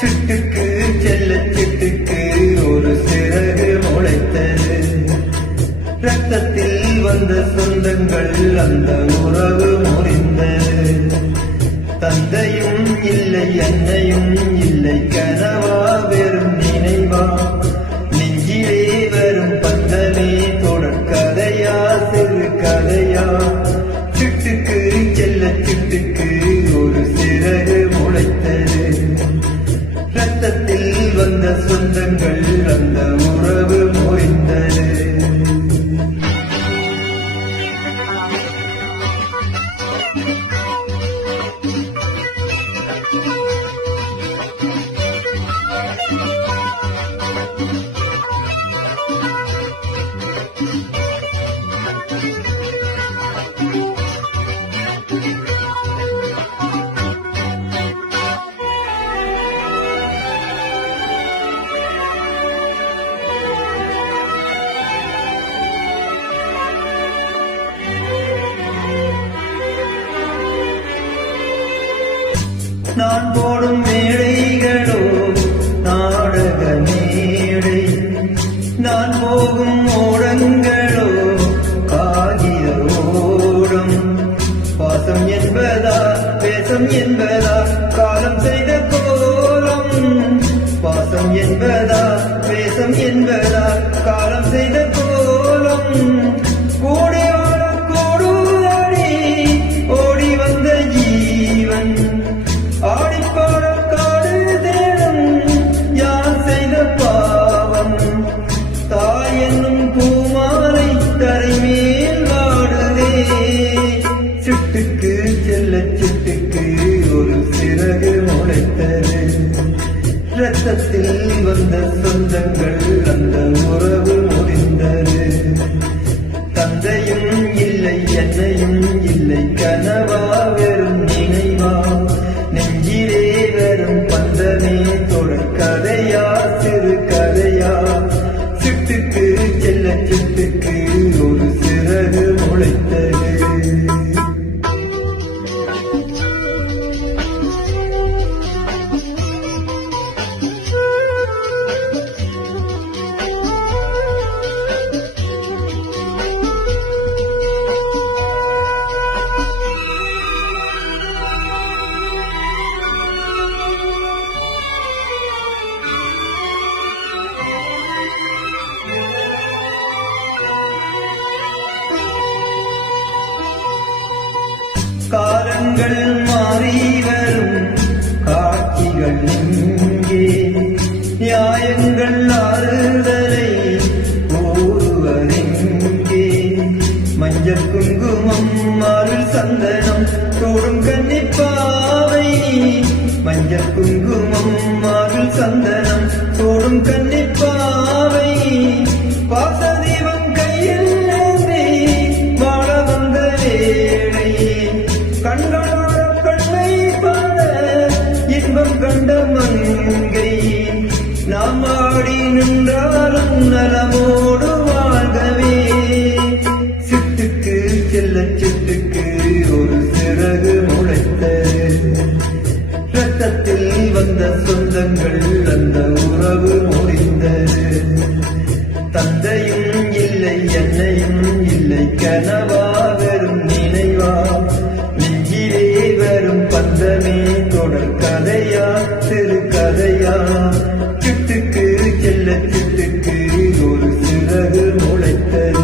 சிட்டுக்கு செல்ல சிட்டுக்கு ஒரு சிறகு முளைத்தது. ரத்தத்தில் வந்த சொந்தங்கள் அந்த உறவு முறிந்தது. தந்தையும் இல்லை அன்னையும் இல்லை கனவா வெறும் நினைவா நெஞ்சிலே வரும் பந்தமே தொடர்கதையா சிறு கதையா. சிட்டுக்கு செல்ல சிட்டுக்கு ஒரு சிறகு முளைத்தது. ரத்தத்தில் வந்த சொந்தங்கள் அந்த உறவு முறிந்தது. நான் போடும் மேடைகளோ நாடக மேடை. நான் போகும் ஓடங்களோ காகித ஓடம். பாசம் என்பதா பேசம் என்பதா காலம் செய்த கோலம். பாசம் என்பதா பேசம் என்பதா காலம் செய்த கோலம். கூடி வாழ கூடுதடி ஓடி வந்த ஜீவன். ஆடிப்பாட காடு தேடும் யார் செய்த பாவம். தாய் என்னும் பூமாலை தரைமேல் வாடுதே. சிட்டுக்கு செல்ல சிட்டுக்கு ஒரு சிறகு முளைத்தது. ரத்தத்தில் வந்த சொந்தங்கள் அந்த உறவு முறிந்தது. தந்தையும் இல்லை என்னையும் இல்லை கனவா வெறும் நினைவா நெஞ்சிலே வரும் பந்தமே தொடர்கதையா சிறு கதையா. சிட்டுக்கு செல்ல சிட்டுக்கு ஒரு சிறகு முளைத்தது. காலங்கள் மாறி வரும் காட்சிகள் இங்கே. நியாயங்கள் ஆறுதலை கூறுவதெங்கே. மஞ்சள் குங்குமம் மாறில் சந்தனம் தோடும் கன்னிப்பாவை. மஞ்சள் குங்குமம் மாறில் சந்தனம் தோடும் கன்னிப்பாவை. பாசதீபம் கையில் ஏந்தி வாழ வந்த வேளை. கண்களோட கண்ணை பாட இன்பம் கண்ட மங்கை. நாம் ஆடி நின்றாலும் நலமோடு வாழ்கவே. சிட்டுக்கு செல்ல சிட்டுக்கு ஒரு சிறகு முளைத்தது. ரத்தத்தில் வந்த சொந்தங்கள் அந்த உறவு முறிந்தது. தந்தையும் இல்லை என்னையும் இல்லை கனவா வெறும் நினைவா நெஞ்சிலே வரும் பந்தமே தொடர்கதையா சிறு கதையா. சிட்டுக்கு செல்ல சிட்டுக்கு ஒரு சிறகு முளைத்தது.